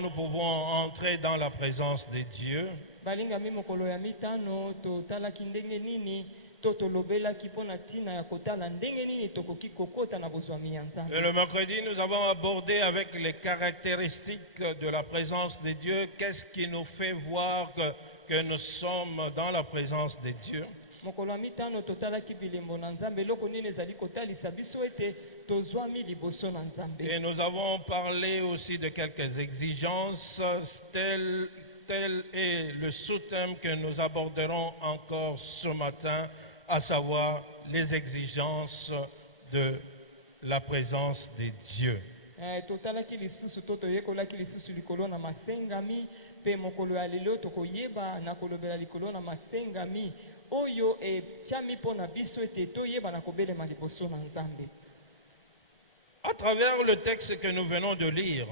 Nous pouvons entrer dans la présence de Dieu. balingami mokolo ya mitano totalaki ndenge nini to tolobelaki mpona ntina ya kotala ndenge nini tokoki kokota na bozwami ya Nzambe. Et le mercredi, nous avons abordé avec les caractéristiques de la présence de Dieu. Qu'est-ce qui nous fait voir que nous sommes dans la présence de Dieu? Mokolo ya mitano totalaki bilembo na Nzambe eloko nini ezali kotalisa biso ete tozwami liboso na Nzambe. Et nous avons parlé aussi de quelques exigences. Tel est le sous-thème que nous aborderons encore ce matin, à savoir les exigences de la présence de Dieu. Totalaki lisusu to toyekolaki lisusu likolo na masengami pe mokolo ya lelo tokoyeba na kolobela likolo na masengami oyo etiami mpona biso ete toyeba na kobelema liboso na Nzambe. À travers le texte que nous venons de lire,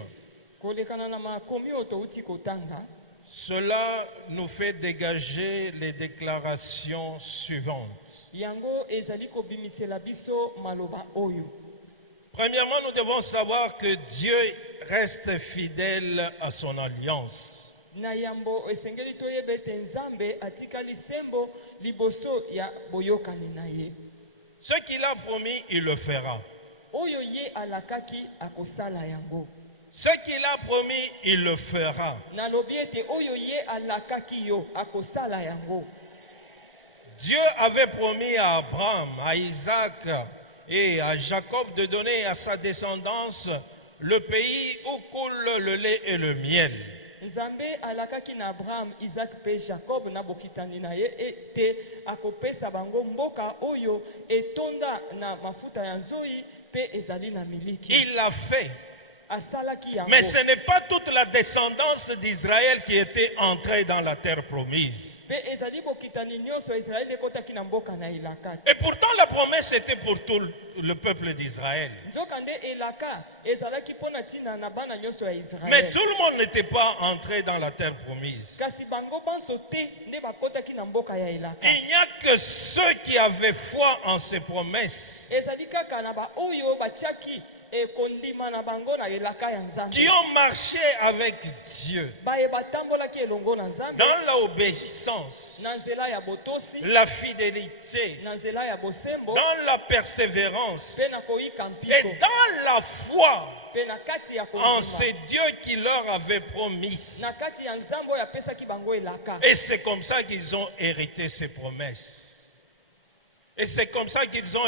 kolekana na makomi oyo touti kotanga, cela nous fait dégager les déclarations suivantes. yango ezali kobimisela biso maloba oyo. Premièrement, nous devons savoir que Dieu reste fidèle à son alliance. Na yambo esengeli toyeba ete Nzambe atikali sembo liboso ya boyokani na ye. Ce qu'il a promis, il le fera. Oyo ye alakaki akosala yango. Ce qu'il a promis, il le fera. Nalobi ete oyo ye alakaki yo akosala yango. Dieu avait promis à Abraham, à Isaac et à Jacob de donner à sa descendance le pays où coule le lait et le miel. Nzambe alakaki na Abraham, Isaac pe Jacob na bokitani na ye ete akopesa bango mboka oyo etonda na mafuta ya nzoi pe ezali na miliki. Il l'a fait. Asalaki yango. Mais ce n'est pas toute la descendance d'Israël qui était entrée dans la terre promise. Pe ezali bokitani nyonso Israël ekotaki na mboka na ilaka. Et pourtant la promesse était pour tout le peuple d'Israël. Nzokande elaka ezalaki mpona tina na bana nyonso ya Israël. Mais tout le monde n'était pas entré dans la terre promise. Kasi bango banso te nde bakotaki na mboka ya ilaka. Il n'y a que ceux qui avaient foi en ces promesses Ezali kaka na ba oyo batiaki ekondima na bango na ilaka ya Nzambe. qui ont marché avec Dieu Baye batambolaki elongo na Nzambe. dans l'obéissance, Na nzela ya botosi, la fidélité, na nzela ya bosembo, dans la persévérance pe na koyika et mpiko, dans la foi pe na kati ya en kondima. ce Dieu qui leur avait promis. Na kati ya Nzambe oyo apesaki bango elaka. Et c'est comme ça qu'ils ont hérité ces promesses. Et c'est comme ça qu'ils ont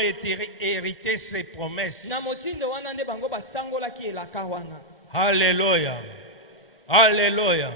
hérité ces promesses. Na motindo wana nde bango basangolaki elaka wana. Alléluia. Alléluia.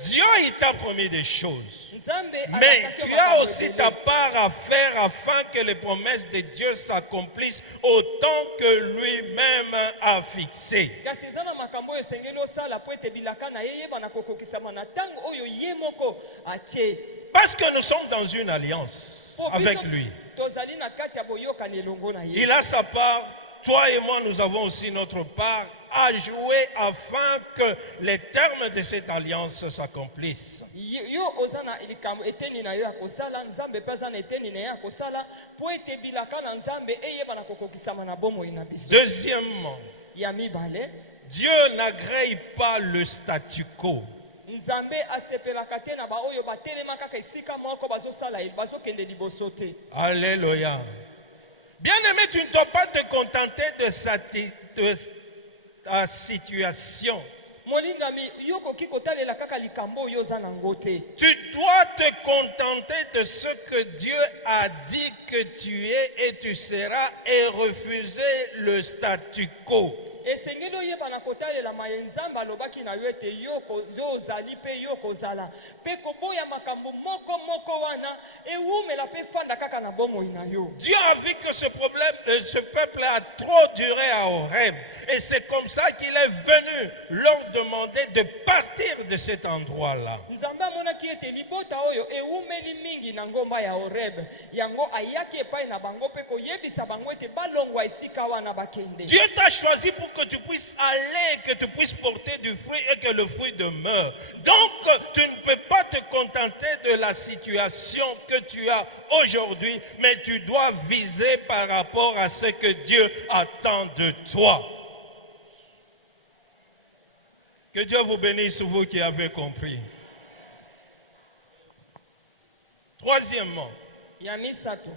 Dieu, il t'a promis des choses. Nzambe Mais alakaki tu makambo as aussi ebele. ta part à faire afin que les promesses de Dieu s'accomplissent autant que lui-même a fixé. Kasi eza na makambo oyo esengeli osala po ete bilaka na ye yeba na kokokisama na ntango oyo ye moko atie. Parce que nous sommes dans une alliance Po avec biso lui. tozali na kati ya boyokani elongo na ye. Il a sa part, toi et moi nous avons aussi notre part à jouer afin que les termes de cette alliance s'accomplissent. Yo oza na likambo eteni na yo ya kosala, Nzambe pe aza na eteni na ye ya kosala po ete bilaka na Nzambe eyeba na kokokisama na bomoi na biso. Deuxièmement, Ya mibale, Dieu n'agrée pas le statu quo. Nzambe asepelaka te na ba oyo batelema kaka esika moko bazosala bazokende liboso te. Alléluia. Bien-aimé, tu ne dois pas te contenter de ta situation. Molingami yo koki kotalela kaka likambo oyo oza nango te. Tu dois te contenter de ce que Dieu a dit que tu es et tu seras et refuser le statu quo. Esengeli oyeba na kotalela maye Nzambe alobaki na yo ete yo ozali pe yo kozala pe koboya makambo moko wana ewumela pe fanda kaka na bomoi na yo. Dieu a vu que ce peuple a trop duré à Horeb. Et c'est comme ça qu'il est venu leur demander de partir de cet endroit-là. Nzambe amonaki ete libota oyo ewumeli mingi na ngomba ya Horeb. Yango ayaki epai na bango pe koyebisa bango ete balongwa esika wana bakende. Dieu t'a choisi pour que tu puisses aller, que tu puisses porter du fruit et que le fruit demeure. Donc, tu ne peux pas te contenter de la situation que tu as aujourd'hui, mais tu dois viser par rapport à ce que Dieu attend de toi. Que Dieu vous bénisse, vous qui avez compris. Troisièmement, ya misato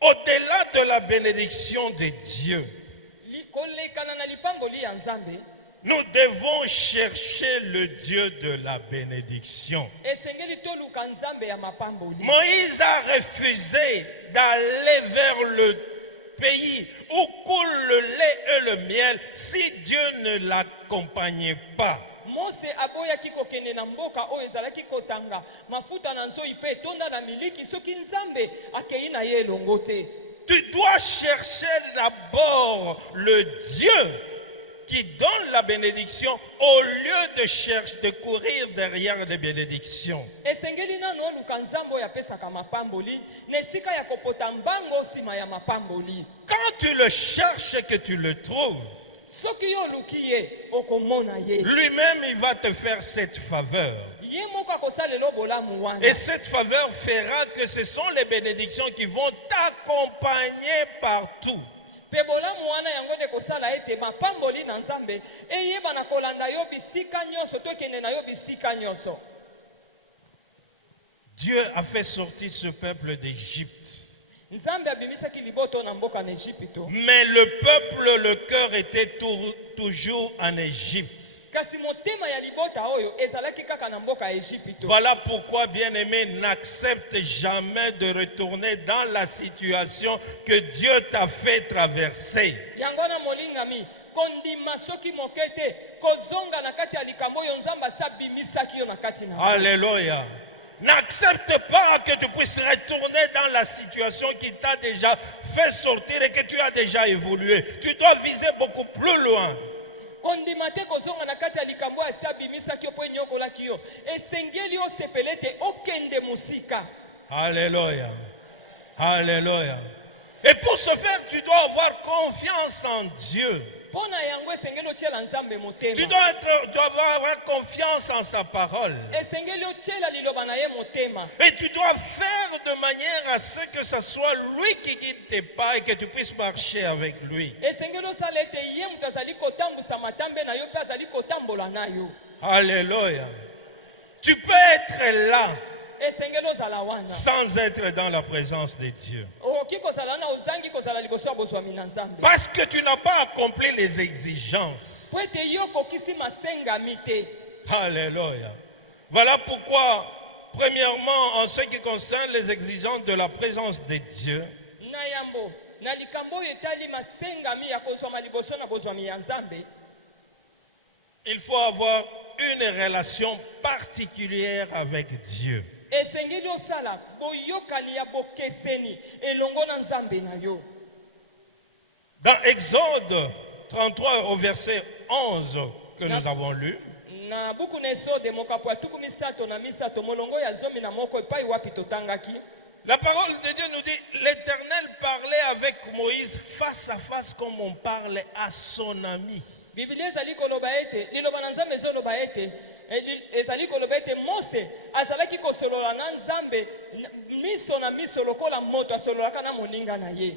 au-delà de la bénédiction de Dieu, kolekana na lipamboli ya nzambe nous devons chercher le Dieu de la bénédiction. esengeli toluka nzambe ya mapamboli. Moïse a refusé d'aller vers le pays où coule le lait et le miel si Dieu ne l'accompagnait pas. Mose aboyaki kokende na mboka oyo ezalaki kotanga mafuta na nzoi mpe etonda na miliki soki nzambe akei na ye elongo te. Tu dois chercher d'abord le Dieu qui donne la bénédiction au lieu de courir derrière les bénédictions. Esengeli nano oluka nzambe oyo apesaka mapamboli na esika ya kopota mbango nsima ya mapamboli. Quand tu le cherches et que tu le trouves, Soki yo oluki ye okomona ye. lui-même il va te faire cette faveur. Ye moko akosalela obolamu wana. Et cette faveur fera que ce sont les bénédictions qui vont t'accompagner partout. Pe bolamu wana yango nde kosala ete mapamboli na nzambe eyeba na kolanda yo bisika nyonso tokende na yo bisika nyonso. Dieu a fait sortir ce peuple d'Égypte. Nzambe abimisaki liboto na mboka na Ejipito. Mais le peuple, le cœur était toujours en Égypte. Kasi motema ya libota oyo ezalaki kaka na mboka ya Ejipito. Voilà pourquoi, bien-aimé, n'accepte jamais de retourner dans la situation que Dieu t'a fait traverser. Yango na molingami kondima soki mokete kozonga na kati ya likambo oyo nzambe asabimisaki yo na kati na. Alléluia. N'accepte pas que tu puisses retourner dans la situation qui t'a déjà fait sortir et que tu as déjà évolué. Tu dois viser beaucoup plus loin. Kondima te kozonga na kati ya likambo asabimisaki yo po enyokolaki yo. Esengeli osepele te okende musika. Alléluia. Alléluia. Et pour ce faire, tu dois avoir confiance en Dieu. Pona yango esengeli otiela nzambe Tu motema. dois avoir confiance en sa parole. Esengeli otiela liloba na ye motema. Et tu dois faire de manière à ce que ce soit lui qui guide tes pas et que tu puisses marcher avec lui. Esengeli osala ete ye moto azali kotambusa matambe na yo mpe azali kotambola na yo. Alléluia. Tu peux être là Esengeli ozala wana. sans être dans la présence de Dieu. Okoki kozala wana ozangi kozala liboso ya bozwami na nzambe. Parce que tu n'as pas accompli les exigences. Po ete yo okokisi masengami te. Alléluia. Voilà pourquoi, premièrement, en ce qui concerne les exigences de la présence de Dieu, Na yambo na likambo oyo etali masengami ya kozwama liboso na bozwami ya nzambe. il faut avoir une relation particulière avec Dieu. Esengeli osala boyokani ya bokeseni elongo na nzambe na yo. Dans Exode 33 au verset 11 que nous avons lu, Na buku na Esode mokapo ya tuku misato na misato molongo ya zomi na moko epai wapi totangaki. la parole de Dieu nous dit, l'Éternel parlait avec Moïse face à face comme on parle à son ami. Biblia ezali koloba ete liloba na nzambe ezoloba ete ezali koloba ete Mose azalaki kosolola na nzambe miso na miso lokola moto asololaka na moninga na ye.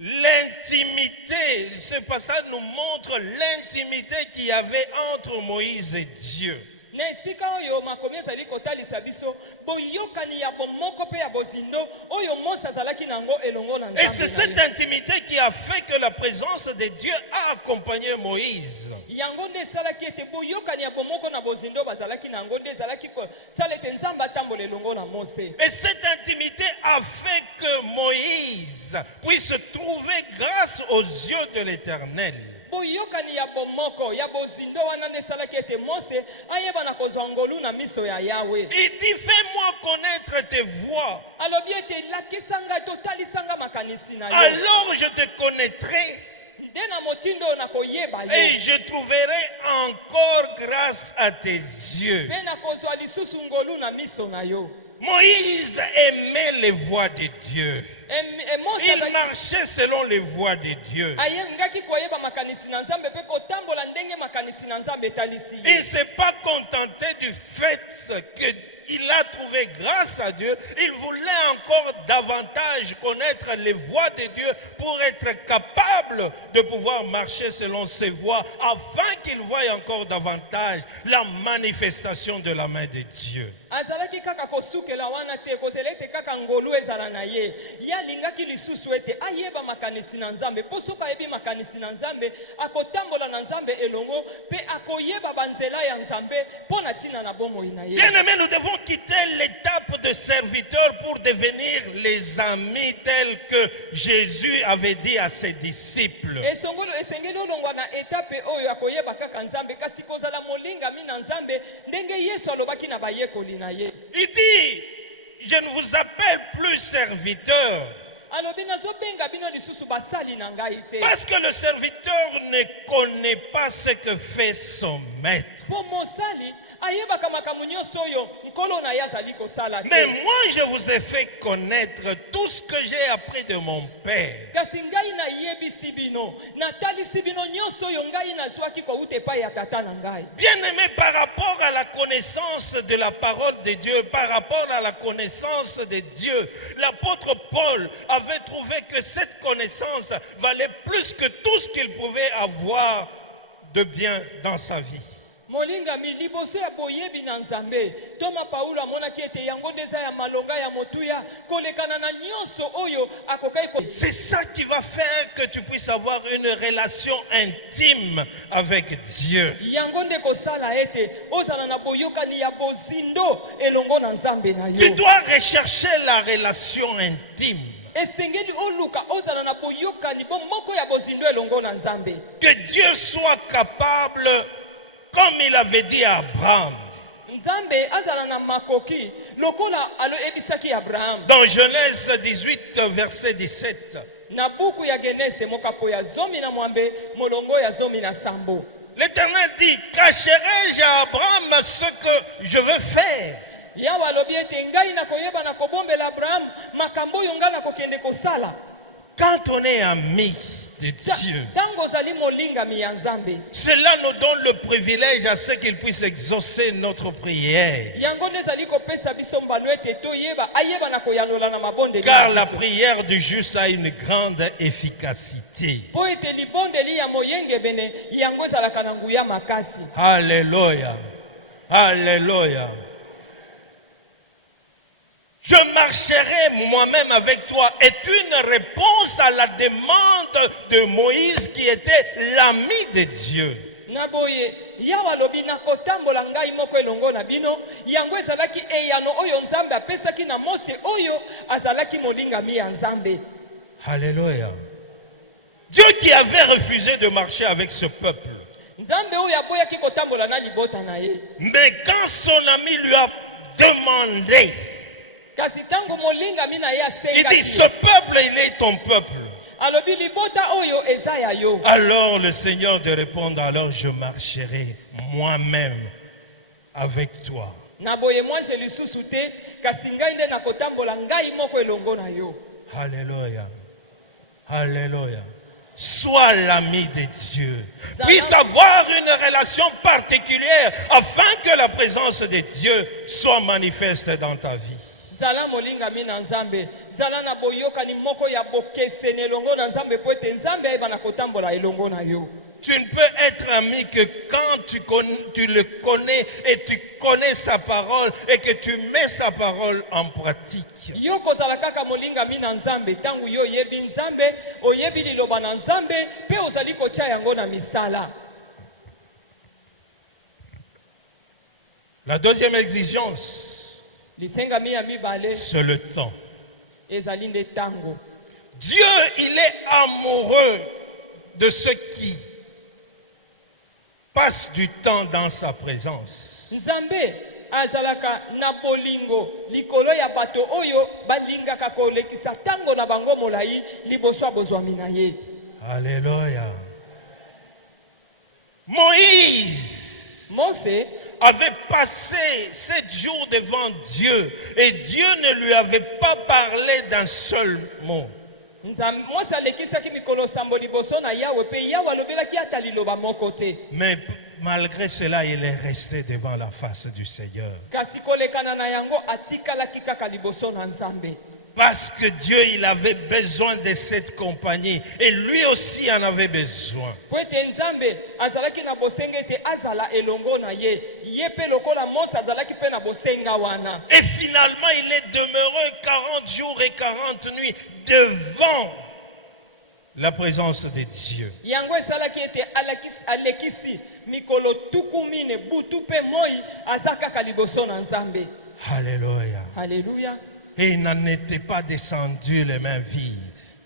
L'intimité, ce passage nous montre l'intimité qu'il y avait entre Moïse et Dieu. Na esika oyo makomi ezali kotalisa biso boyokani ya bomoko pe ya bozindo oyo Mose azalaki nango elongo na Et c'est nzambe cette na ye. intimité qui a fait que la présence de Dieu a accompagné Moïse. Yango nde esalaki ete boyokani ya bomoko na bozindo bazalaki nango nde ezalaki kosala ete nzambe atambola elongo na Mose. Et cette intimité a fait que Moïse puisse trouver grâce aux yeux de l'Éternel. Boyokani ya bomoko ya bozindo wana nde esalaki ete Mose ayeba na kozwa ngolu na miso ya Yawe. Il dit, fais-moi connaître tes voies. Alobi ete lakisa ngai totalisanga makanisi na yo. Alors je te connaîtrai Nde na motindo na koyeba et yo. je trouverai encore grâce à tes Dieu. mpe nakozwa lisusu ngolu na miso na yo. Moïse aimait les voies de Dieu. Mose Il marchait selon les voies de Dieu. ayengaki koyeba makanisi na nzambe mpe kotambola ndenge makanisi na nzambe etalisi Il ye. ne s'est pas contenté du fait qu'il a trouvé grâce à Dieu. Il voulait encore davantage connaître les voies de Dieu pour être capable de pouvoir marcher selon ses voies, afin qu'il voie encore davantage la manifestation de la main de Dieu. azalaki kaka kosukela wana te kozela ete kaka ngolu ezala na ye. Ye alingaki lisusu ete ayeba makanisi na nzambe mpo soki ayebi makanisi na nzambe akotambola na nzambe elongo mpe akoyeba banzela ya nzambe mpo na ntina na bomoi na ye. Bien-aimés, nous devons quitter l'étape de serviteur pour devenir les amis tels que Jésus avait dit à ses disciples. esengeli olongwa na etape oyo akoyeba kaka nzambe kasi kozala molingami na nzambe ndenge yesu alobaki na bayekoli na ye. Il dit, je ne vous appelle plus serviteur, alobi nazobenga bino lisusu basali na ngai te. parce que le serviteur ne connaît pas ce que fait son maître. mpo mosali ayebaka makambo nyonso oyo nkolo na ye azali kosala Mais te. moi, je vous ai fait connaître tout ce que j'ai appris de mon Père. kasi ngai nayebisi bino natalisi bino nyonso oyo ngai nazwaki kouta epai ya tata na ngai. Bien-aimés, par rapport à la connaissance de la parole de Dieu, par rapport à la connaissance de Dieu, l'apôtre Paul avait trouvé que cette connaissance valait plus que tout ce qu'il pouvait avoir de bien dans sa vie. molingami liboso ya boyebi na nzambe toma paulo amonaki ete yango nde eza ya malonga ya motuya kolekana na nyonso oyo akokai C'est ça qui va faire que tu puisses avoir une relation intime avec Dieu. yango nde kosala ete ozala na boyokani ya bozindo elongo na nzambe na Tu yo. dois rechercher la relation intime. esengeli oluka ozala na boyokani bo moko ya bozindo elongo na nzambe. Que Dieu soit capable, comme il avait dit à Abraham, nzambe azala na makoki lokola alo ebisaki abraham. dans Genèse 18, verset 17. na buku ya genese mokapo ya zomi na mwambe molongo ya zomi na sambo. L'Éternel dit, cacherai-je à Abraham ce que je veux faire? yawe alobi ete ngai nakoyeba na kobombela abraham makambo oyo ngai nakokende kosala. Quand on est ami de Dieu, ntango ozali molingami ya nzambe cela nous donne le privilège à ce qu'il puisse exaucer notre prière. yango nde ezali kopesa biso mbano ete toyeba ayeba na koyanola na mabondeli Car na la biso. prière du juste a une grande efficacité. mpo ete libondeli ya moyengebene yango ezalaka na nguya makasi. Alléluia. Alléluia. Je marcherai moi-même avec toi est une réponse à la demande de Moïse qui était l'ami de Dieu. na boye yawe alobi nakotambola ngai moko elongo na bino yango ezalaki eyano oyo nzambe apesaki na mose oyo azalaki molingami ya nzambe. Alléluia. Dieu qui avait refusé de marcher avec ce peuple, nzambe oyo aboyaki kotambola na libota na ye. mais quand son ami lui a demandé, kasi ntango molingami na ye il dit, ce asengaki peuple, il est ton peuple. alobi libota oyo eza ya yo. Alors le Seigneur de répondre, alors je marcherai moi-même avec toi. na boye mwanje lisusu te kasi ngai nde nakotambola ngai moko elongo na yo. Alléluia. Alléluia. Sois l'ami de Dieu. Puisse avoir une relation particulière afin que la présence de Dieu soit manifeste dans ta vie. zala molingami na nzambe zala na boyokani moko ya bokeseni elongo na nzambe po ete nzambe ayeba na kotambola elongo na yo. Tu ne peux être ami que quand tu le connais et tu connais sa parole et que tu mets sa parole en pratique. yo kozala kaka molingami na nzambe ntango yo oyebi nzambe oyebi liloba na nzambe mpe ozali kotya yango na misala. La deuxième exigence, lisengami ya mibale c'est le temps. ezali nde ntango. Dieu, il est amoureux de ceux qui passent du temps dans sa présence. nzambe azalaka na bolingo likolo ya bato oyo balingaka kolekisa ntango na bango molai liboso ya bozwami na ye. Alléluia. Moïse mose avait passé 7 jours devant Dieu et Dieu ne lui avait pas parlé d'un seul mot. Mwasi alekisaki mikolo sambo liboso na Yawe pe Yawe alobelaki ata liloba moko te. Mais malgré cela, il est resté devant la face du Seigneur. Kasi kolekana na yango atikalaki kaka liboso na Nzambe. Parce que Dieu, il avait besoin de cette compagnie. Et lui aussi en avait besoin. Po ete Nzambe azalaki na bosenga ete azala elongo na ye. Ye pe lokola Mose azalaki pe na bosenga wana. Et finalement, il est demeuré 40 jours et 40 nuits devant la présence de Dieu. Yango esalaki ete alekisi mikolo tukumine butu pe moi azakaka liboso na Nzambe. Alléluia. Alléluia. Et il n'en était pas descendu les mains vides.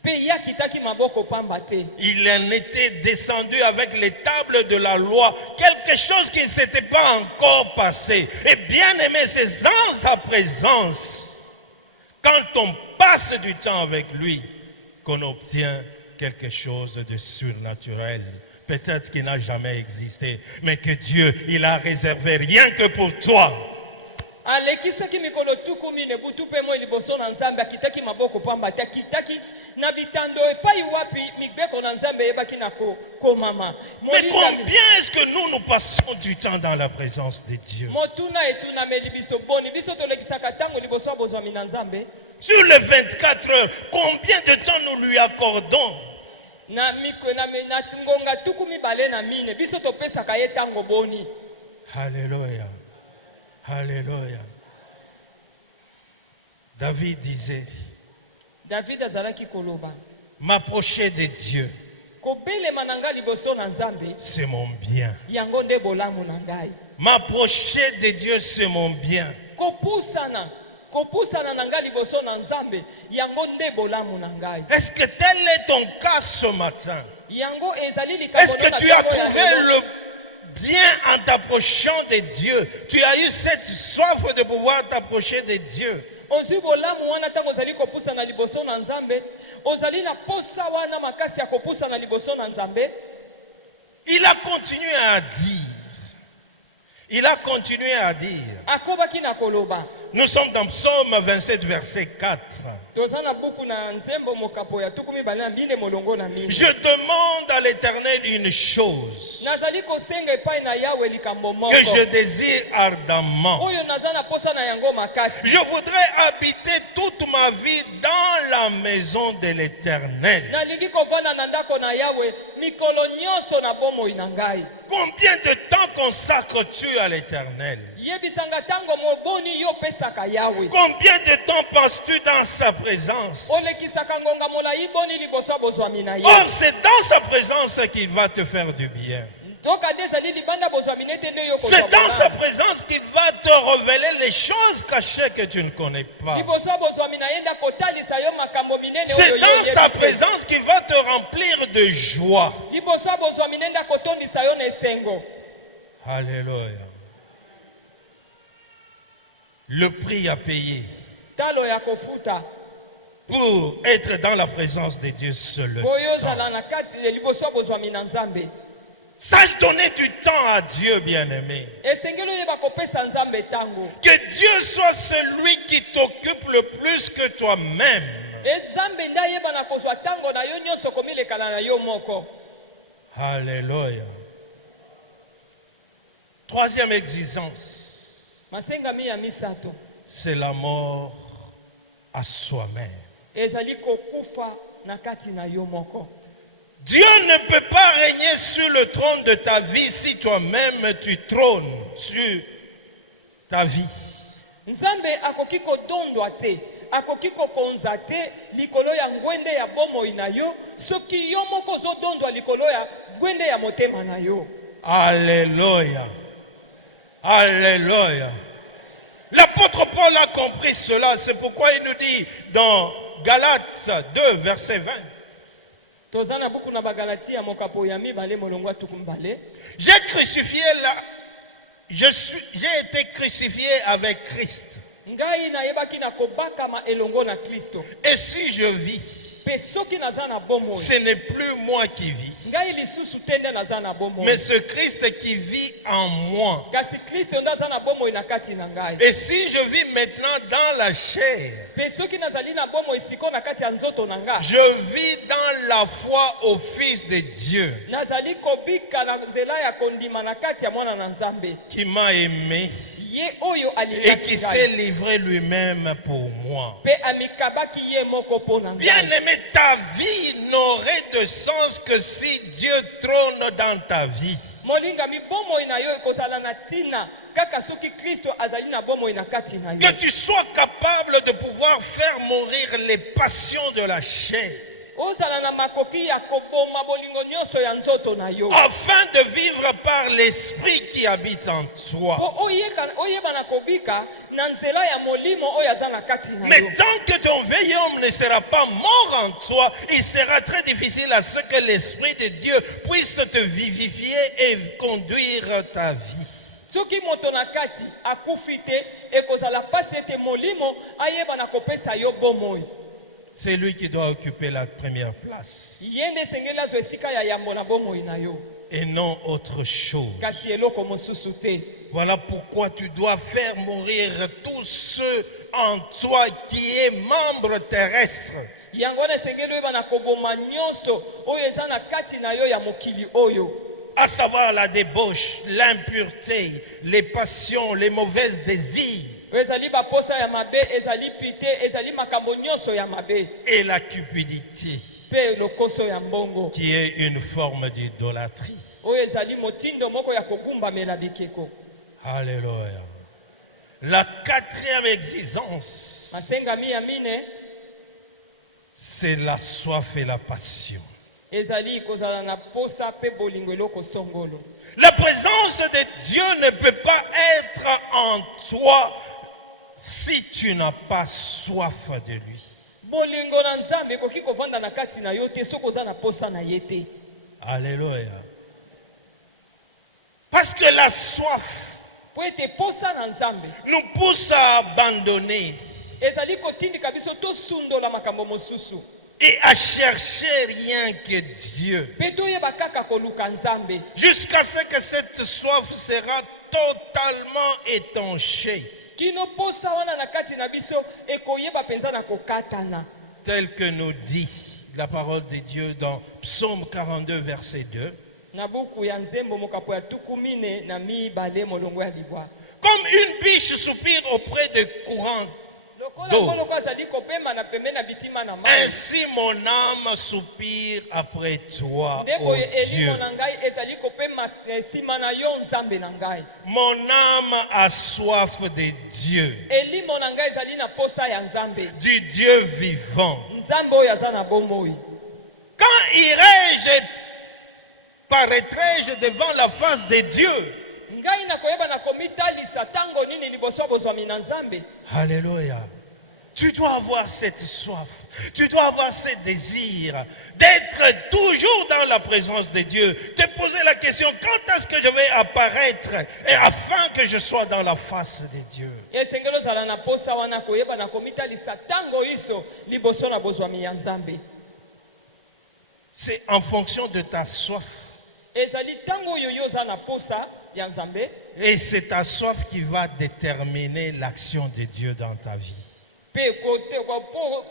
Pe yakitaki maboko pamba te. Il en était descendu avec les tables de la loi, quelque chose qui ne s'était pas encore passé. Et bien aimé, c'est dans sa présence, quand on passe du temps avec lui, qu'on obtient quelque chose de surnaturel. Peut-être qu'il n'a jamais existé, mais que Dieu, il a réservé rien que pour toi. Alekisaki mikolo tukumine butu pe moi liboso na Nzambe akitaki maboko pamba te akitaki na bitando epai wapi mibeko na Nzambe yebaki na komama. Mais combien est-ce que nous passons du temps dans la présence de Dieu? Motuna etuna meli biso boni biso tolekisaka tango liboso abozwami na Nzambe. Sur les 24 heures, combien de temps nous lui accordons? Na ngonga tukumi bale na mine biso topesaka ye tango boni. Alléluia. Alléluia. David disait, David azalaki koloba, m'approcher de Dieu, kobelema na ngai liboso na Nzambe c'est mon bien. yango nde bolamu na ngai. M'approcher de Dieu, c'est mon bien. Kopusana na ngai liboso na Nzambe yango nde bolamu na ngai. Est-ce que tel est ton cas ce matin? Yango ezali likambo. Est-ce que tu as trouvé le bien en t'approchant de Dieu? Tu as eu cette soif de pouvoir t'approcher de Dieu. Ozwi bolamu wana tango ozali kopusana liboso na Nzambe, ozali na posa wana makasi ya kopusana liboso na Nzambe. Il a continué à dire. Akobaki na koloba. Nous sommes dans Psaume 27, verset 4. Tozana buku na Nzembo mokapo ya tukumi bana mbile molongo na mine. Je demande à l'Éternel une chose Nazali kosenga epai na Yawe likambo moko. que je désire ardemment. Oyo nazana posa na yango makasi. Je voudrais habiter toute ma vie dans la maison de l'Éternel. Nalingi kovanda na ndako na Yawe mikolo nyonso na bomoi na ngai. Combien de temps consacres-tu à l'Éternel? Yebisanga tango moboni yo pesaka Yawe. Combien de temps passes-tu dans sa présence? Olekisaka ngonga molai boni liboso bozwami na ye. Or, c'est dans sa présence qu'il va te faire du bien. C'est dans sa présence qu'il va te révéler les choses cachées que tu ne connais pas. C'est dans sa présence qu'il va te remplir de joie. Alléluia. Le prix à payer pour être dans la présence de Dieu seul. Sache donner du temps à Dieu, bien-aimé. Que Dieu soit celui qui t'occupe le plus que toi-même. Alléluia. Troisième exigence, c'est la mort à soi-même. Dieu ne peut pas régner sur le trône de ta vie si toi-même tu trônes sur ta vie. Nzambe akoki kodondwa te, akoki kokonza te likolo ya ngwende ya bomoi na yo, soki yo moko zodondwa likolo ya ngwende ya motema na yo. Alléluia. Alléluia. L'apôtre Paul a compris cela, c'est pourquoi il nous dit dans Galates 2, verset 20. J'ai crucifié j'ai été crucifié avec Christ. Et si je vis, ce n'est plus moi qui vis, ngai lisusu te nde naza na bomoi, mais ce Christ qui vit en moi. kasi Kristo nde aza na bomoi na kati na ngai. Et si je vis maintenant dans la chair, Pe soki nazali na bomoi siko na kati ya nzoto na ngai, je vis dans la foi au Fils de Dieu nazali kobika na nzela ya kondima na kati ya mwana na Nzambe, qui m'a aimé ye oyo et alingaki qui s'est ngai livré lui-même pour moi. pe amikabaki ye moko mpo na ngai. Bien-aimé, ta vie n'aurait de sens que si Dieu trône dans ta vie. molingami, bomoi na yo ekozala na ntina kaka soki Kristo azali na bomoi na kati na Que yo. tu sois capable de pouvoir faire mourir les passions de la chair, Ozala na makoki ya koboma bolingo nyonso ya nzoto na yo, afin de vivre par l'esprit qui habite en toi. po oyeba na kobika na nzela ya molimo oyo aza na kati na Mais yo. tant que ton vieil homme ne sera pas mort en toi, il sera très difficile à ce que l'Esprit de Dieu puisse te vivifier et conduire ta vie. Soki moto na kati akufi te, ekozala pasi ete molimo ayeba na kopesa yo bomoi. C'est lui qui doit occuper la première place Ye nde esengeli azwa esika ya yambo na bomoi na yo, et non autre chose. kasi eloko mosusu te. Voilà pourquoi tu dois faire mourir tous ceux en toi qui est membre terrestre. Yango wana esengeli oyeba na koboma nyonso oyo eza na kati na yo ya mokili oyo, À savoir la débauche, l'impureté, les passions, les mauvais désirs ezali baposa ya mabe, ezali pite, ezali makambo nyonso ya mabe, et la cupidité pe lokoso ya mbongo qui est une forme d'idolâtrie. oyo ezali motindo moko ya kogumbamela bikeko. Alléluia. La quatrième exigence, Masengami ya mine c'est la soif et la passion. ezali kozala na posa pe bolingo eloko songolo. La présence de Dieu ne peut pas être en toi si tu n'as pas soif de lui. Bolingo na Nzambe ekoki kovanda na kati na yo te soki oza na posa na ye te. Alléluia. Parce que la soif Po ete posa na Nzambe nous pousse à abandonner ezali kotindika biso tosundola makambo mosusu, et à chercher rien que Dieu, pe toyeba kaka koluka Nzambe, jusqu'à ce que cette soif sera totalement étanchée, kino posa wana na kati na biso ekoyeba penza na kokatana, tel que nous dit la parole de Dieu dans Psaume 42, verset 2. na buku ya Nzembo mokapo ya tuku mine na mibale molongo ya libwa. Comme une biche soupire auprès des courants, Lokola Do. moloko azali kopema na pembe na bitima na mai, ainsi mon âme soupire après toi, nde ô boye Dieu. elimo na ngai ezali kopema nsima na yo Nzambe na ngai. Mon âme a soif de Dieu, Elimo na ngai ezali na posa ya Nzambe, du Dieu vivant. Nzambe oyo aza na bomoi. Quand irai-je, paraîtrai-je devant la face de Dieu? Ngai na koyeba na komitalisa tango nini liboso ya bozwami na Nzambe. Alléluia. Tu dois avoir cette soif, tu dois avoir ce désir d'être toujours dans la présence de Dieu. Te poser la question, quand est-ce que je vais apparaître et afin que je sois dans la face de Dieu? Esengeli ozala na posa wana koyeba na komitalisa tango iso liboso na bozwami ya Nzambe. C'est en fonction de ta soif. Ezali tango oyo yo oza na posa ya Nzambe, Et c'est ta soif qui va déterminer l'action de Dieu dans ta vie. pe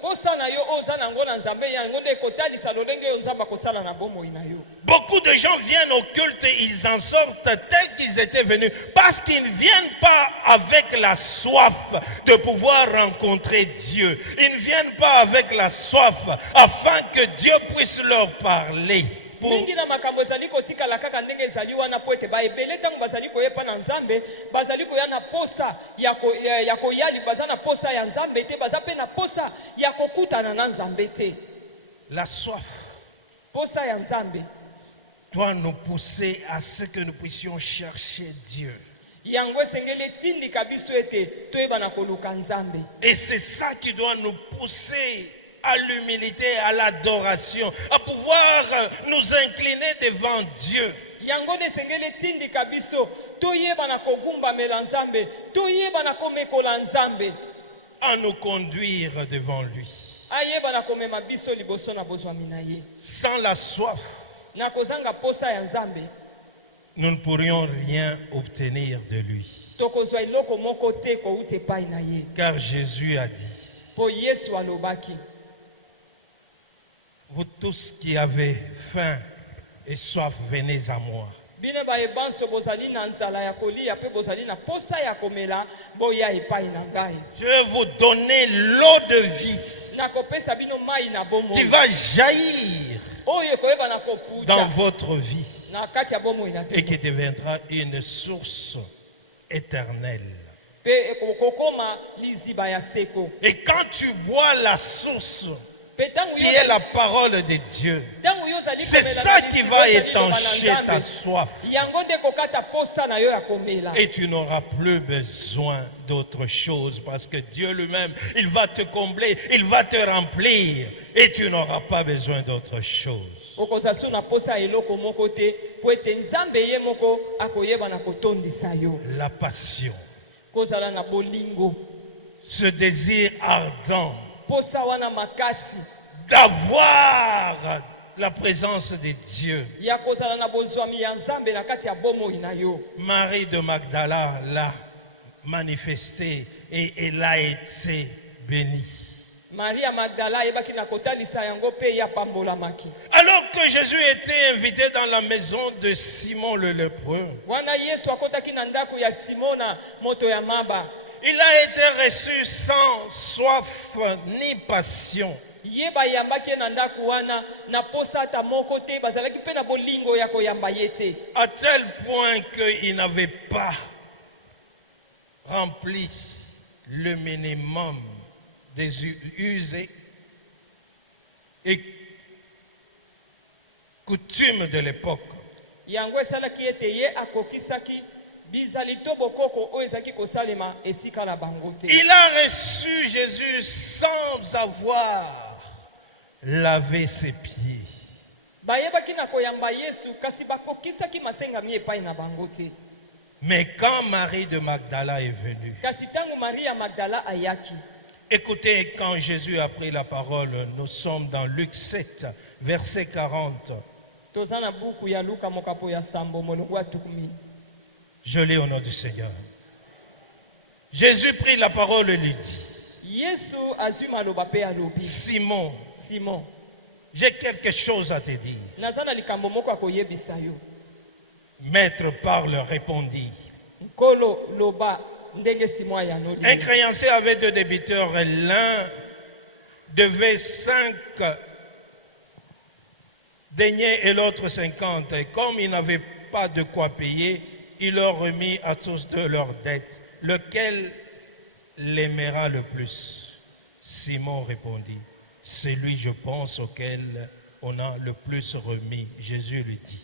posa na yo oyo oza nango na Nzambe yango nde ekotalisa lolenge oyo Nzambe akosala na bomoi na yo. Beaucoup de gens viennent au culte et ils en sortent tels qu'ils étaient venus parce qu'ils ne viennent pas avec la soif de pouvoir rencontrer Dieu. Ils ne viennent pas avec la soif afin que Dieu puisse leur parler. Mingi na makambo ezali kotikala kaka ndenge ezali wana po ete baebele ntango bazali koyepa na Nzambe bazali koya na posa ya koyali, baza na posa ya Nzambe te, baza pe na posa ya kokutana na Nzambe te. La soif Posa ya Nzambe doit nous pousser à ce que nous puissions chercher Dieu. yango esengeli etindika biso ete toyeba na koluka Nzambe. Et c'est ça qui doit nous pousser à l'humilité, à l'adoration, à pouvoir nous incliner devant Dieu. Yango nde esengeli etindika biso toyeba na kogumbamela Nzambe, toyeba na komekola Nzambe, À nous conduire devant lui. ayeba na komema biso liboso na bozwami na ye. Sans la soif, na kozanga posa ya Nzambe, nous ne pourrions rien obtenir de lui. tokozwa eloko moko te kouta epai na ye. Car Jésus a dit, Po Yesu alobaki, vous tous qui avez faim et soif, venez à moi. bino bayebanso bozali na nzala ya kolia pe bozali na posa ya komela, boya epai na ngai. Je vais vous donner l'eau de vie Nakopesa bino mai na bomoi, qui va jaillir oyo ekoyeba na dans koputa votre vie na kati ya bomoi na et bino, qui deviendra une source éternelle. pe kokoma liziba ya seko. Et quand tu bois la source Pe tangu qui yo est la parole de Dieu, tangu yo zali c'est komela ça na qui liziba va ezali loba na étancher ta Nzambe, soif. yango nde kokata posa na yo ya komela. Et tu n'auras plus besoin d'autre chose parce que Dieu lui-même, il va te combler, il va te remplir et tu n'auras pas besoin d'autre chose. Okoza so na posa ya eloko moko te, po ete Nzambe ye moko akoyeba na kotondisa yo. La passion, Kozala na bolingo, ce désir ardent posa wana makasi d'avoir la présence de Dieu. ya kozala na bozwami ya Nzambe na kati ya bomoi na yo. Marie de Magdala l'a manifesté et elle a été bénie. Maria Magdala ayebaki na kotalisa yango pe ya pambolamaki. Alors que Jésus était invité dans la maison de Simon le lépreux, Wana Yesu akotaki na ndako ya Simona moto ya maba, il a été reçu sans soif ni passion. ye bayambaki ye na ndako wana na posa ata moko te, bazalaki mpe na bolingo ya koyamba ye te, À tel point qu'il n'avait pas rempli le minimum des us et coutumes de l'époque. yango esalaki ete ye akokisaki bizali to bokoko oyo ezalaki kosalema esika na bango te. Il a reçu Jésus sans avoir lavé ses pieds. Bayebaki na koyamba Yesu kasi bakokisaki masengami epai na bango te. Mais quand Marie de Magdala est venue, Kasi tangu Maria Magdala ayaki, écoutez, quand Jésus a pris la parole, nous sommes dans Luc 7, verset 40. toza na buku ya Luka mokapo ya sambo molongo atukumi. Je lis au nom du Seigneur. Jésus prit la parole et lui dit, Yesu azwi maloba pe alobi, Simon, Simon, j'ai quelque chose à te dire. naza na likambo moko akoyebisa yo. Maître parle, répondit. Nkolo loba, ndenge Simon Un ayanoli. créancier avait deux débiteurs et l'un devait 5 deniers et l'autre 50. Et comme il n'avait pas de quoi payer, il leur remit à tous deux leurs dettes. Lequel l'aimera le plus? Simon répondit, c'est lui, je pense, auquel on a le plus remis. Jésus lui dit,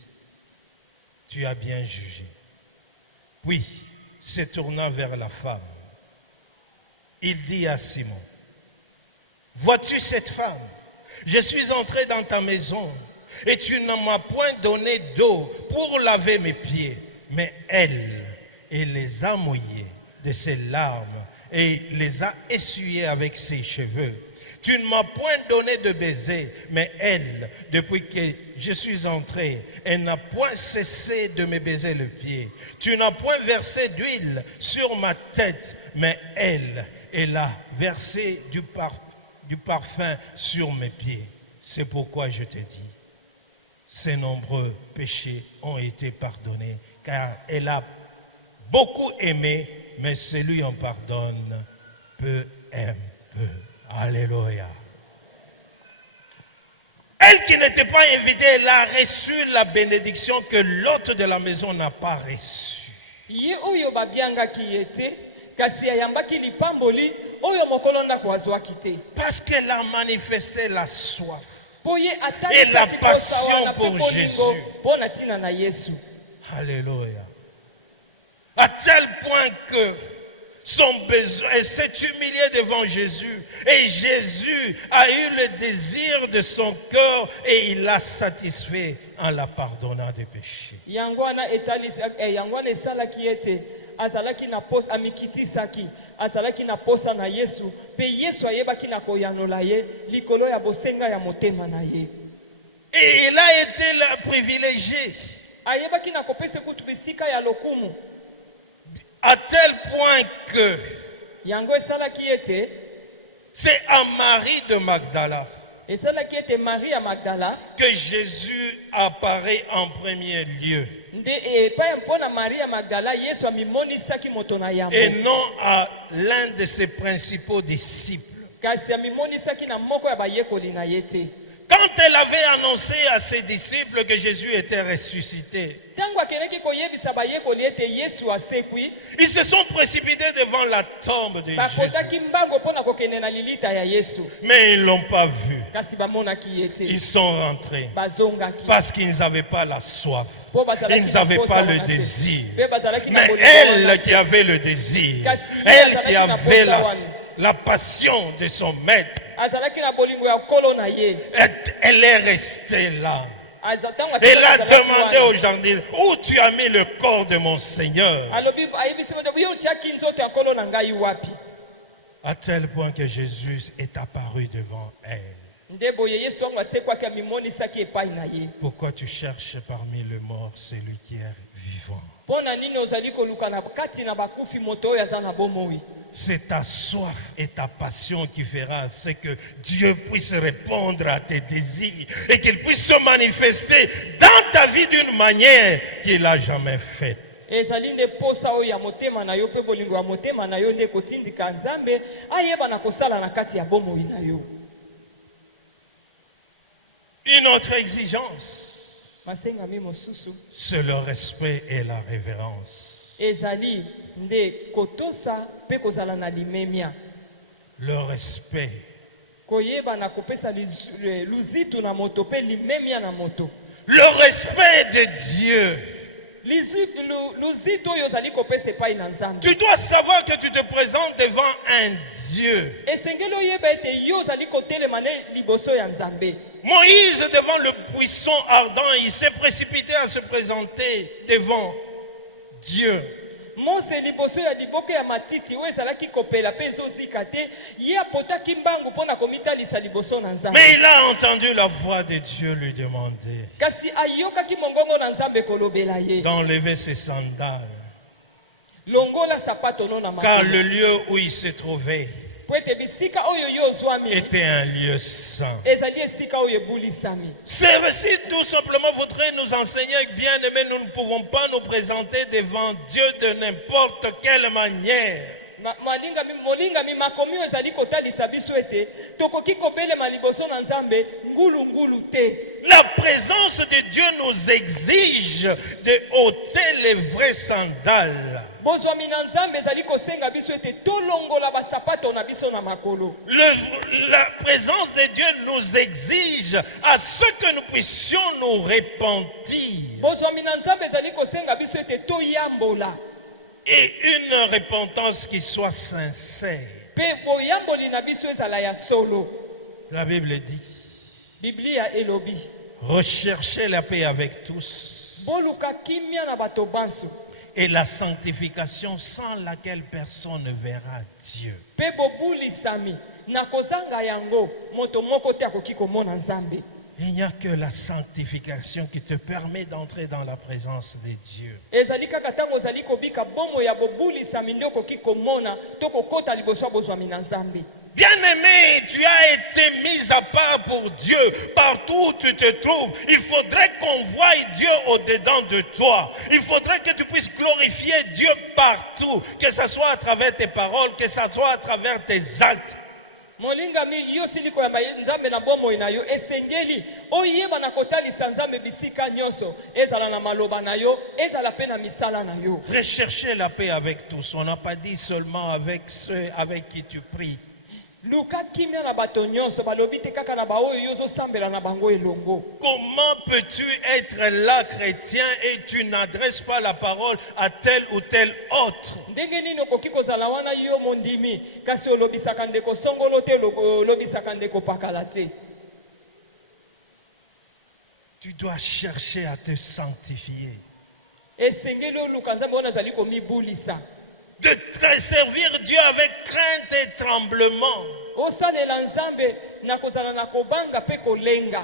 tu as bien jugé. Puis, se tournant vers la femme, il dit à Simon, vois-tu cette femme? Je suis entré dans ta maison et tu ne m'as point donné d'eau pour laver mes pieds, mais elle les a mouillés de ses larmes et les a essuyés avec ses cheveux. Tu ne m'as point donné de baiser, mais elle, depuis que je suis entré, elle n'a point cessé de me baiser le pied. Tu n'as point versé d'huile sur ma tête, mais elle a versé du parfum sur mes pieds. C'est pourquoi je te dis, ses nombreux péchés ont été pardonnés, car elle a beaucoup aimé, mais celui en pardonne peu aime peu. Alléluia. Elle qui n'était pas invitée, elle a reçu la bénédiction que l'hôte de la maison n'a pas reçue. Ye oyo babiangaki ye te, kasi ayambaki lipamboli oyo mokolo ndako azwaki te. Parce qu'elle a manifesté la soif Po ye et la atalisaki posa wana passion pe pour bolingo Jésus. mpo na ntina na Yesu. Alléluia. À tel point que son besoin, elle s'est humiliée devant Jésus. Et Jésus a eu le désir de son cœur et il l'a satisfait en la pardonnant des péchés. Yango wana esalaki ete azalaki na posa amikitisaki, azalaki na posa na Yesu, pe Yesu ayebaki na koyanola ye likolo ya bosenga ya motema na ye. Et il a été le privilégié. ayebaki na kopesa kutu bisika ya lokumu À tel point que yango esalaki ete c'est à Marie de Magdala esalaki ete Marie ya Magdala que Jésus apparaît en premier lieu. nde epai mpona Marie ya Magdala Yesu amimonisaki moto na yango Et non à l'un de ses principaux disciples. kasi amimonisaki na moko ya bayekoli na ye te. Quand elle avait annoncé à ses disciples que Jésus était ressuscité, Tango akeneki koyebisa bayekoli ete Yesu asekwi ils se sont précipités devant la tombe de Jésus. bakotaki mbango mpona kokende na lilita ya Yesu Mais ils ne l'ont pas vu. kasi bamonaki ye te Ils sont rentrés bazongaki parce qu'ils n'avaient pas la soif. po bazalaki Ils na n'avaient posa pas le wana te. désir. Pe bazalaki na Mais bolingo wana elle qui avait le désir, Kasi elle azalaki qui na avait posa wana. la passion de son maître, azalaki na bolingo ya nkolo na ye elle est restée là. Tango Elle a azalaki demandé wana. au jardin, où tu as mis le corps de mon Seigneur? alobi ayebisi moto yo otiaki nzoto ya nkolo na ngai wapi À tel point que Jésus est apparu devant elle. nde boye Yesu tango asekwaki amimonisaki epai na ye Pourquoi tu cherches parmi les morts celui qui est vivant? mpo na nini ozali koluka na kati na bakufi moto oyo aza na bomoi C'est ta soif et ta passion qui fera ce que Dieu puisse répondre à tes désirs et qu'il puisse se manifester dans ta vie d'une manière qu'il n'a jamais faite. ezali nde posa oyo ya motema na yo mpe bolingo ya motema na yo nde kotindika Nzambe ayeba na kosala na kati ya bomoi na yo. Une autre exigence, Masengami mosusu c'est le respect et la révérence. ezali nde kotosa mpe kozala na limemia Le respect, koyeba na kopesa luzitu na moto mpe limemia na moto le respect de Dieu. luzitu oyo ozali kopesa epai na Nzambe. Tu dois savoir que tu te présentes devant un Dieu. esengeli oyeba ete yo ozali kotelema ne liboso ya Nzambe. Moïse, devant le buisson ardent, il s'est précipité à se présenter devant Dieu. Mose liboso ya liboke ya matiti oyo ezalaki kopela mpe ezozika te ye apotaki mbangu mpo na komitalisa liboso na Nzambe. Mais il a entendu la voix de Dieu lui demander kasi ayokaki mongongo na Nzambe kolobela ye d'enlever ses sandales. longola sapato no na Car makolo le lieu où il se trouvait po ete bisika oyo yo ozwami était un lieu saint. ezali esika oyo ebulisami. Ce récit tout simplement voudrait nous enseigner que, bien aimés, nous ne pouvons pas nous présenter devant Dieu de n'importe quelle manière. molingami makomi oyo ezali kotalisa biso ete tokoki kobelema liboso na Nzambe ngulungulu te. La présence de Dieu nous exige de ôter les vraies sandales. bozwami na Nzambe ezali kosenga biso ete tolongola basapato na biso na makolo. La présence de Dieu nous exige à ce que nous puissions nous repentir. bozwami na Nzambe ezali kosenga biso ete toyambola Et une repentance qui soit sincère. mpe boyamboli na biso ezala ya solo. La Bible dit, Biblia elobi recherchez la paix avec tous boluka kimia na bato banso et la sanctification sans laquelle personne ne verra Dieu. mpe bobulisami na kozanga yango moto moko te akoki komona Nzambe. Il n'y a que la sanctification qui te permet d'entrer dans la présence de Dieu. ezali kaka ntango ozali kobika bomo ya bobulisami nde okoki komona to kokota liboso ya bozwami na Nzambe. Bien-aimé, tu as été mis à part pour Dieu. Partout où tu te trouves, il faudrait qu'on voie Dieu au-dedans de toi. Il faudrait que tu puisses glorifier Dieu partout, que ce soit à travers tes paroles, que ce soit à travers tes actes. molingami yo sili koyamba Nzambe na bomoi na yo esengeli oyeba na kotalisa Nzambe bisika nyonso ezala na maloba na yo ezala pe na misala na yo. Rechercher la paix avec tous. On n'a pas dit seulement avec ceux avec qui tu pries. luka kimia na bato nyonso balobi te kaka na baoyo yo ozosambela na bango elongo. Comment peux-tu être là chrétien et tu n'adresses pas la parole à tel ou tel autre? ndenge nini okoki kozala wana yo mondimi kasi olobisaka ndeko songolo te olobisaka ndeko pakala te. Tu dois chercher à te sanctifier. esengeli oluka Nzambe wana azali komibulisa De servir Dieu avec crainte et tremblement. osalela Nzambe na kozala na kobanga mpe kolenga.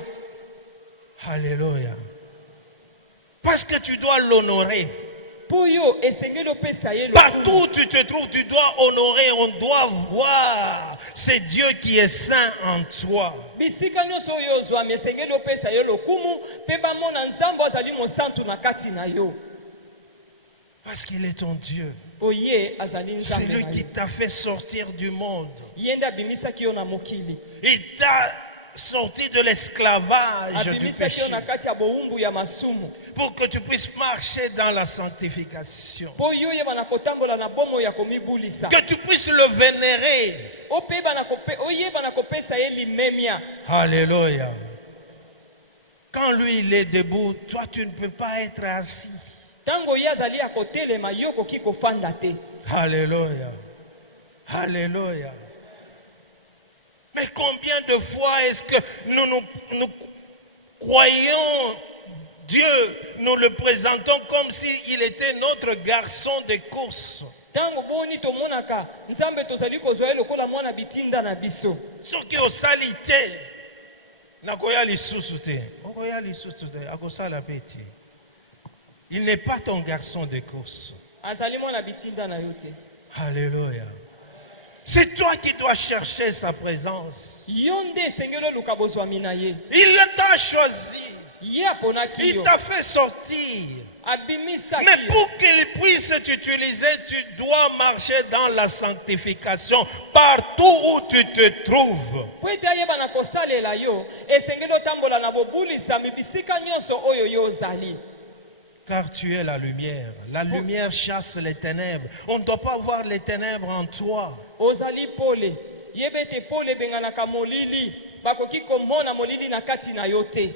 Alléluia. Parce que tu dois l'honorer. po yo esengeli opesa ye Partout où tu te trouves, tu dois honorer. On doit voir. C'est Dieu qui est saint en toi. bisika nyonso oyo ozwami esengeli opesa ye lokumu mpe bamona nzambe azali mosantu na kati na yo Parce qu'il est ton Dieu. po ye azali C'est nzambe lui na qui yo. t'a fait sortir du monde. Ye nde abimisaki yo na mokili Il t'a sorti de l'esclavage du abimisaki yo péché na kati ya bowumbu ya masumu pour que tu puisses marcher dans la sanctification. po yo oyeba na kotambola na bomo ya komibulisa Que tu puisses le vénérer. oyeba na kopesa ye limemia. Alléluia. Quand lui il est debout, toi tu ne peux pas être assis. ntango ye azali ya kotelema yo koki kofanda te. Alléluia. Alléluia. Mais combien de fois est-ce que nous croyons Dieu, nous le présentons comme s'il était notre garçon de course. ntango boni tomonaka nzambe tozali kozwa ye lokola mwana bitinda na biso Soki osali te, nakoya lisusu te. Okoya lisusu te, akosala pe te. Il n'est pas ton garçon de course. azali mwana bitinda na yo te. Alléluia. C'est toi qui dois chercher sa présence. yo nde esengeli oluka bozwami na ye. Il t'a choisi. ye aponaki Il yo t'a fait sortir. abimisaki Mais yo. pour qu'il puisse t'utiliser, tu dois marcher dans la sanctification partout où tu te trouves. po ete ayeba na kosalela yo esengeli otambola na bobulisami bisika nyonso oyo yo ozali. Car tu es la lumière. La lumière chasse les ténèbres. On ne doit pas voir les ténèbres en toi. ozali pole yeba ete pole ebenganaka molili bakoki komona molili na kati na yo te.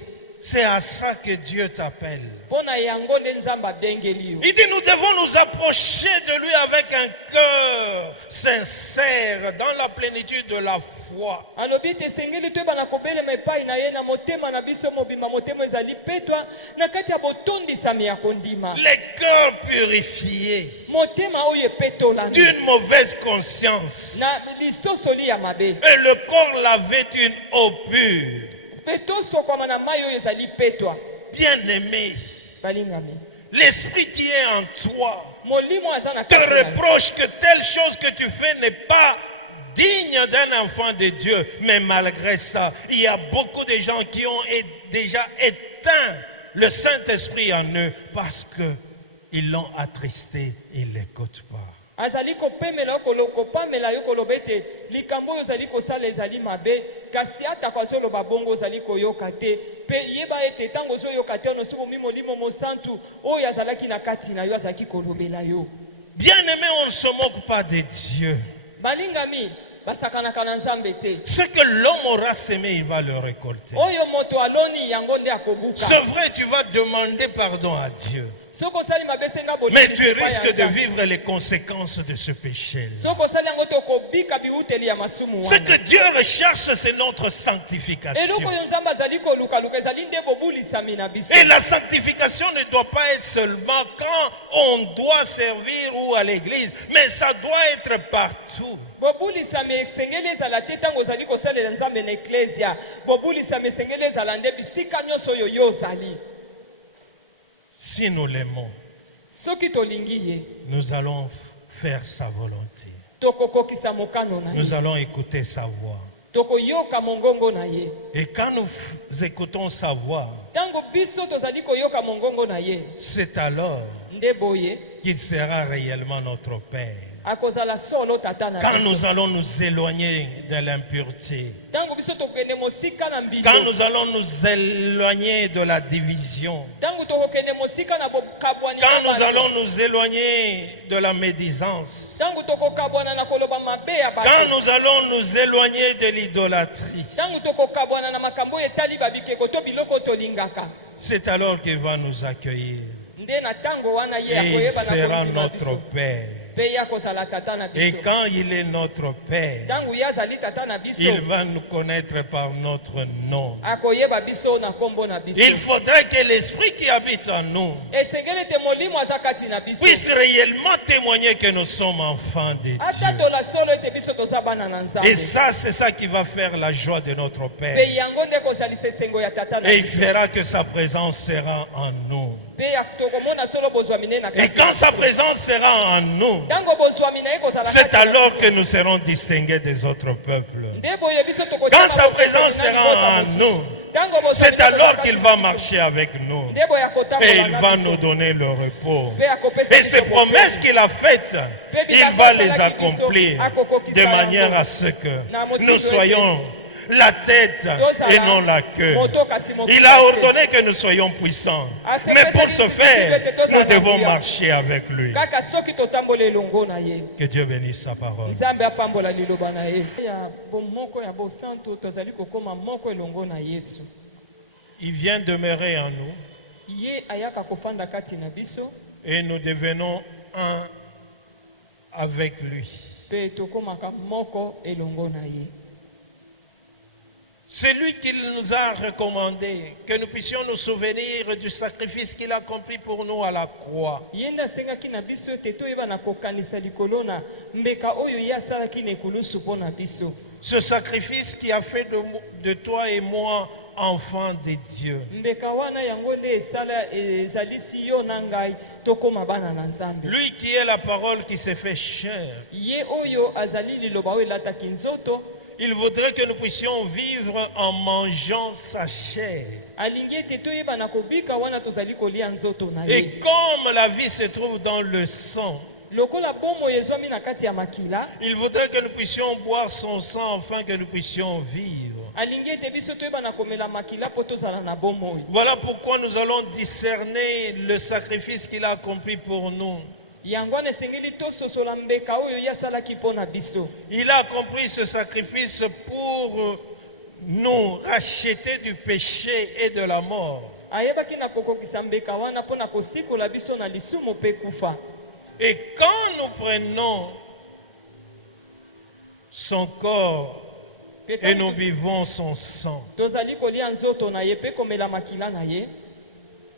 C'est à ça que Dieu t'appelle. mpo na yango nde nzambe abengeli yo. Il dit, nous devons nous approcher de lui avec un cœur sincère, dans la plénitude de la foi. alobi ete esengeli toyeba na kobelema epai na ye na motema na biso mobimba motema ezali petwa na kati ya botondisami ya kondima. Les cœurs purifiés motema oyo epetolami d'une mauvaise conscience na lisosoli ya mabe et le corps lavé d'une eau pure. mpe tosokwama na mai oyo ezali petwa. Bien-aimé, balingami l'esprit qui est en toi molimo aza na te kati na yo. reproche que telle chose que tu fais n'est pas digne d'un enfant de Dieu. Mais malgré ça, il y a beaucoup de gens qui ont déjà éteint le Saint-Esprit en eux parce qu'ils l'ont attristé, ils ne l'écoutent pas. azali kopemela yo kopamela yo koloba ete likambo oyo ozali kosala ezali mabe kasi atako azoloba bongo ozali koyoka te mpe yeba ete ntango ozoyoka te ono soki omi molimo mosantu oyo azalaki na kati na yo azalaki kolobela yo. Bien-aimé, on ne se moque pas de Dieu. balingami basakanaka na nzambe te. Ce que l'homme aura semé, il va le récolter. oyo moto aloni yango nde akobuka. C'est vrai, tu vas demander pardon à Dieu. soki osali mabe senga Mais tu bolingisi epai ya risques de Nzambe. vivre les conséquences de ce péché. soki osali yango te okobika biuteli ya masumu Ce wana. que Dieu recherche, c'est notre eloko sanctification. oyo nzambe azali kolukaluka ezali nde bobulisami na biso. Et la sanctification ne doit pas être seulement quand on doit servir ou à l'église, mais ça doit être partout. bobulisami esengeli ezala te ntango ozali kosalela nzambe na eklesia. bobulisami esengeli ezala nde bisika nyonso oyo yo ozali. Si nous l'aimons, soki tolingi ye nous allons faire sa volonté. tokokokisa mokano na Nous ye allons écouter sa voix. tokoyoka mongongo na ye. Et quand nous écoutons sa voix, ntango biso tozali koyoka mongongo na ye c'est alors nde boye qu'il sera réellement notre Père. akozala solo tata na Quand biso. nous allons nous éloigner de l'impureté, ntango biso tokende mosika na mbindo. quand nous allons nous éloigner de la division, ntango tokokende mosika na bokabwani na quand nous bato. allons nous éloigner de la médisance, ntango tokokabwana na koloba mabe ya quand bato. nous allons nous éloigner de l'idolâtrie, ntango tokokabwana na makambo oyo etali babikeko to biloko tolingaka. c'est alors qu'il va nous accueillir. nde na ntango wana ye Et il akoyeba na sera kondima notre biso. Père. mpe ye akozala tata na Et biso. quand il est notre Père, Ntango ye azali tata na biso, il va nous connaître par notre nom. akoyeba biso na kombo na biso. Il faudrait que l'Esprit qui habite en nous Esengeli ete molimo aza kati na biso. puisse réellement témoigner que nous sommes enfants de Ata Dieu. tola solo ete biso toza bana na Et Nzambe. ça, c'est ça qui va faire la joie de notre Père. Mpe yango nde kozalisa esengo ya tata na Et il biso. fera que sa présence sera en nous. Mpe tokomona solo bozwami ne na Et kati na quand sa biso. présence sera en nous, Ntango bozwami na ye kozala c'est kati na alors biso. que nous serons distingués des autres peuples. Nde boye biso tokotiana Quand sa bokozwami présence na sera libota en mosusu. nous, Ntango bozwami c'est na alors kozala qu'il kati va na biso. marcher avec nous. Nde boye akotambola Et il na va biso. nous donner le repos. Mpe akopesa Et biso ces bopeto. promesses qu'il a faites, il va les accomplir de manière à ce que nous soyons la tête et non la queue. Il a ordonné que nous soyons puissants. Mais pour ce faire, nous devons marcher avec lui. Kaka soki totambola elongo na ye. Que Dieu bénisse sa parole. Nzambe apambola liloba na ye. Ya bomoko ya bosanto tozali kokoma moko elongo na Yesu. Il vient demeurer en nous Ye ayaka kofanda kati na biso. et nous devenons un avec lui. Pe tokomaka moko elongo na ye. C'est lui qui nous a recommandé que nous puissions nous souvenir du sacrifice qu'il a accompli pour nous à la croix. Yenda asengaki na biso ete toyeba na kokanisa likolo na mbeka oyo ye asalaki na ekulusu mpo na biso. Ce sacrifice qui a fait de toi et moi enfants de Dieu. Mbeka wana yango nde esala ezalisi yo na ngai tokoma bana na Nzambe. Lui qui est la parole qui s'est fait chair. Ye oyo azali liloba oyo elataki nzoto. Il voudrait que nous puissions vivre en mangeant sa chair. Alingi ete toyeba na kobika wana tozali kolia nzoto na ye. Et comme la vie se trouve dans le sang, Lokola bomo ezwami na kati ya makila. il voudrait que nous puissions boire son sang afin que nous puissions vivre. Alingi ete biso toyeba na komela makila po tozala na bomo. Voilà pourquoi nous allons discerner le sacrifice qu'il a accompli pour nous. Yango wana esengeli tososola mbeka oyo ye asalaki mpo na biso. Il a accompli ce sacrifice pour nous racheter du péché et de la mort. Ayebaki na kokokisa mbeka wana mpo na kosikola biso na lisumu mpe kufa. Et quand nous prenons son corps et nous buvons son sang, Tozali kolia nzoto na ye mpe komela makila na ye.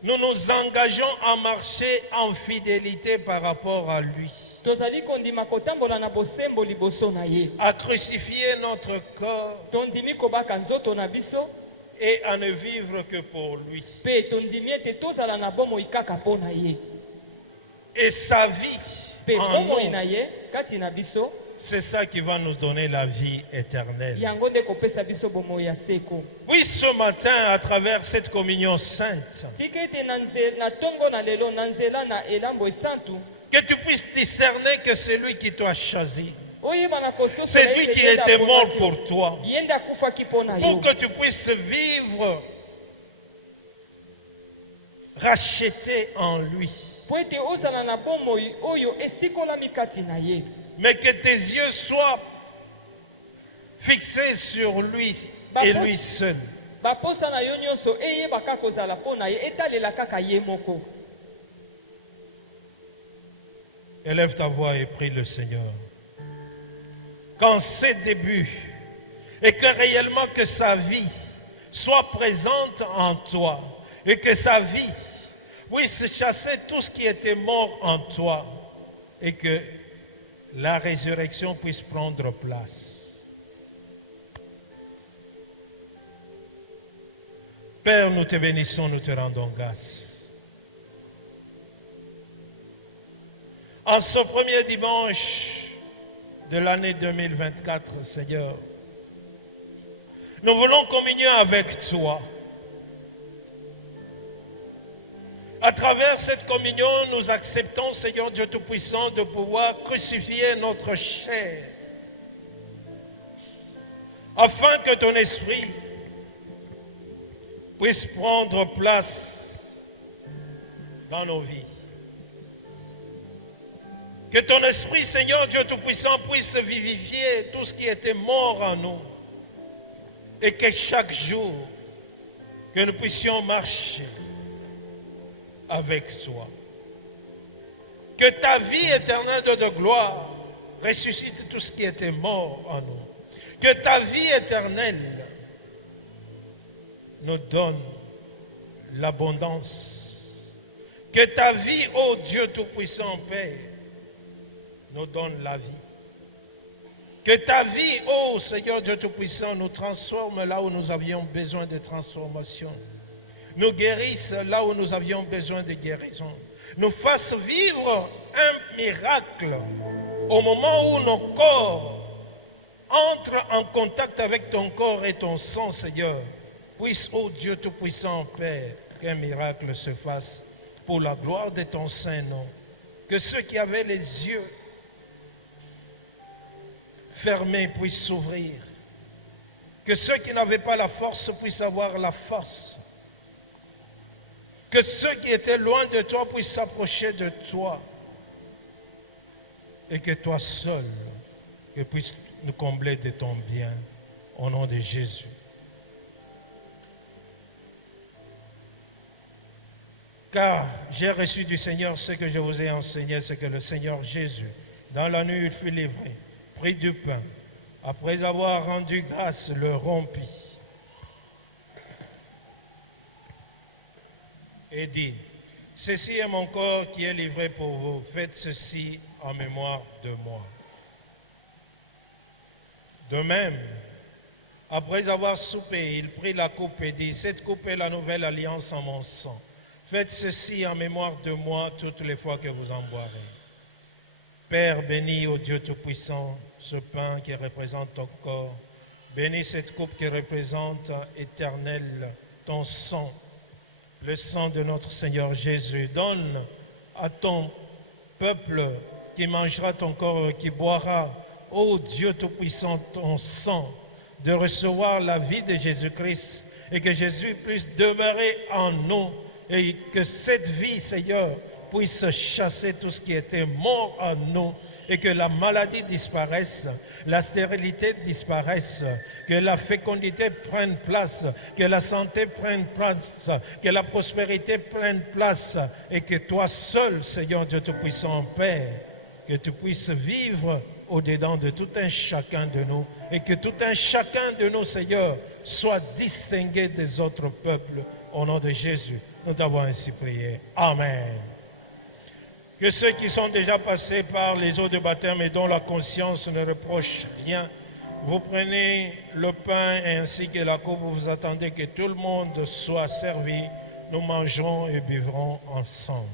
nous nous engageons à marcher en fidélité par rapport à lui, Tozali kondima kotambola na bosembo liboso na ye. à crucifier notre corps Tondimi kobaka nzoto na biso et à ne vivre que pour lui. mpe tondimi ete tozala na bomoi kaka mpo na ye. Et sa vie Mpe en bomoi nous, na ye kati na biso c'est ça qui va nous donner la vie éternelle. yango nde kopesa biso bomoi ya seko. Oui, ce matin, à travers cette communion sainte, Tika ete na ntongo na lelo na nzela na elambo esantu que tu puisses discerner que c'est lui qui t'a choisi. oyeba na kososola C'est lui ete qui ye nde était mort aponaki pour toi. yo. Ye nde akufaki mpo na Pour yo que tu puisses vivre racheté en lui. mpo ete ozala na bomoi oyo esikolami kati na ye. Mais que tes yeux soient fixés sur lui et lui seul. baposa na yo nyonso eyebaka kozala mpo na ye etalela kaka ye moko. Élève ta voix et prie le Seigneur. Qu'en ses débuts, et que réellement que sa vie soit présente en toi, et que sa vie puisse chasser tout ce qui était mort en toi, et que la résurrection puisse prendre place. Père, nous te bénissons, nous te rendons grâce. En ce premier dimanche de l'année 2024, Seigneur, nous voulons communier avec toi. À travers cette communion, nous acceptons, Seigneur Dieu Tout-Puissant, de pouvoir crucifier notre chair, afin que ton esprit puisse prendre place dans nos vies. Que ton esprit, Seigneur Dieu Tout-Puissant, puisse vivifier tout ce qui était mort en nous. Et que chaque jour, que nous puissions marcher avec toi. Que ta vie éternelle de gloire ressuscite tout ce qui était mort en nous. Que ta vie éternelle nous donne l'abondance. Que ta vie, ô Dieu Tout-Puissant, Père, nous donne la vie. Que ta vie, ô Seigneur Dieu Tout-Puissant, nous transforme là où nous avions besoin de transformation. Nous guérisse là où nous avions besoin de guérison. Nous fasse vivre un miracle au moment où nos corps entrent en contact avec ton corps et ton sang, Seigneur. Puisse, ô Dieu Tout-Puissant, Père, qu'un miracle se fasse pour la gloire de ton Saint-Nom. Que ceux qui avaient les yeux fermés puissent s'ouvrir. Que ceux qui n'avaient pas la force puissent avoir la force. Que ceux qui étaient loin de toi puissent s'approcher de toi. Et que toi seul, que puisses nous combler de ton bien. Au nom de Jésus. Car j'ai reçu du Seigneur ce que je vous ai enseigné, c'est que le Seigneur Jésus, dans la nuit, il fut livré, prit du pain. Après avoir rendu grâce, le rompit. Et dit, ceci est mon corps qui est livré pour vous. Faites ceci en mémoire de moi. De même, après avoir soupé, il prit la coupe et dit, cette coupe est la nouvelle alliance en mon sang. Faites ceci en mémoire de moi toutes les fois que vous en boirez. Père, bénis, ô Dieu Tout-Puissant, ce pain qui représente ton corps. Bénis cette coupe qui représente éternel ton sang, le sang de notre Seigneur Jésus. Donne à ton peuple qui mangera ton corps et qui boira, ô Dieu Tout-Puissant, ton sang, de recevoir la vie de Jésus-Christ et que Jésus puisse demeurer en nous. Et que cette vie, Seigneur, puisse chasser tout ce qui était mort en nous et que la maladie disparaisse, la stérilité disparaisse, que la fécondité prenne place, que la santé prenne place, que la prospérité prenne place et que toi seul, Seigneur Dieu Tout-Puissant, Père, que tu puisses vivre au-dedans de tout un chacun de nous et que tout un chacun de nous, Seigneur, soit distingué des autres peuples au nom de Jésus. Nous t'avons ainsi prié. Amen. Que ceux qui sont déjà passés par les eaux de baptême et dont la conscience ne reproche rien, vous prenez le pain ainsi que la coupe, vous attendez que tout le monde soit servi. Nous mangerons et buvrons ensemble.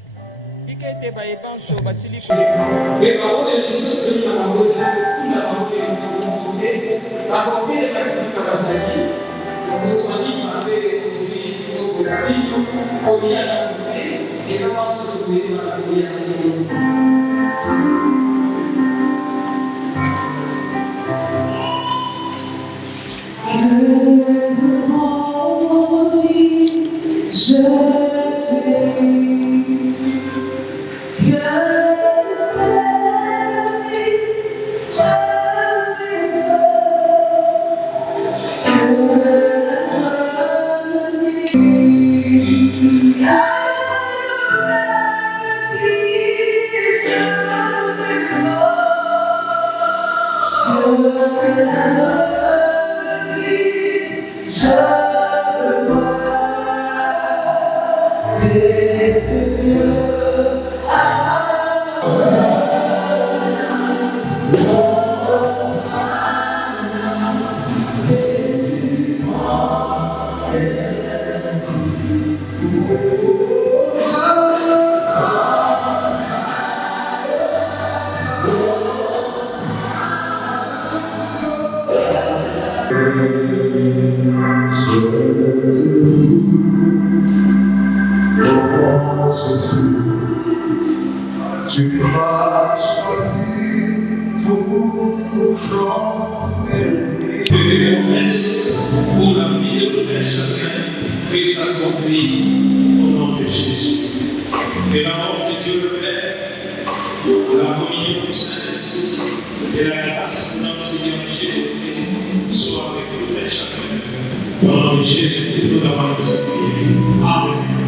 Tu m'as choisi pour t'enseigner. Que les promesses pour la vie de tout un chacun puissent s'accomplir au nom de Jésus. Que l'amour de Dieu le Père, la communion du Saint-Esprit et la grâce de notre Seigneur Jésus-Christ soit avec tout un chacun. Au nom de Jésus, nous avons prié. Amen.